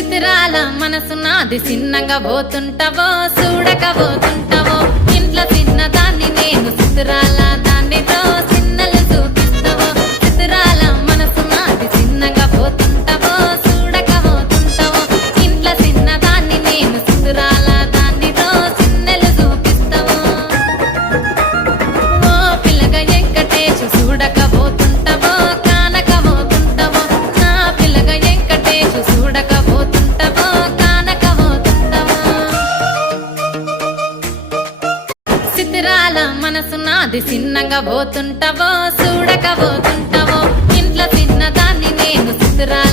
చిత్రాల మనసు నాది చిన్నగా పోతుంటావో చూడకపోతుంటావో ఇంట్లో చిన్న దాన్ని నేను చిత్రాల దాన్నితో చిన్నలు చూపిస్తావో చిత్రాల మనసు నాది చిన్నగా పోతుంటావో చూడకపోతుంటావో ఇంట్లో చిన్న దాన్ని నేను చిత్రాల దాన్నితో చిన్నలు చూపిస్తావో ఓ పిల్లగా వెంకటేశు చూడకపోతుంటావో కానకపోతుంటావో నా పిల్లగా వెంకటేశు చూడకపోతుంటావో కానకపోతుంటావో చిత్రాల మనసు నాది చిన్నగా పోతుంటావో చూడకపోతుంటావో ఇంట్లో చిన్న దాన్ని నేను చిత్రాల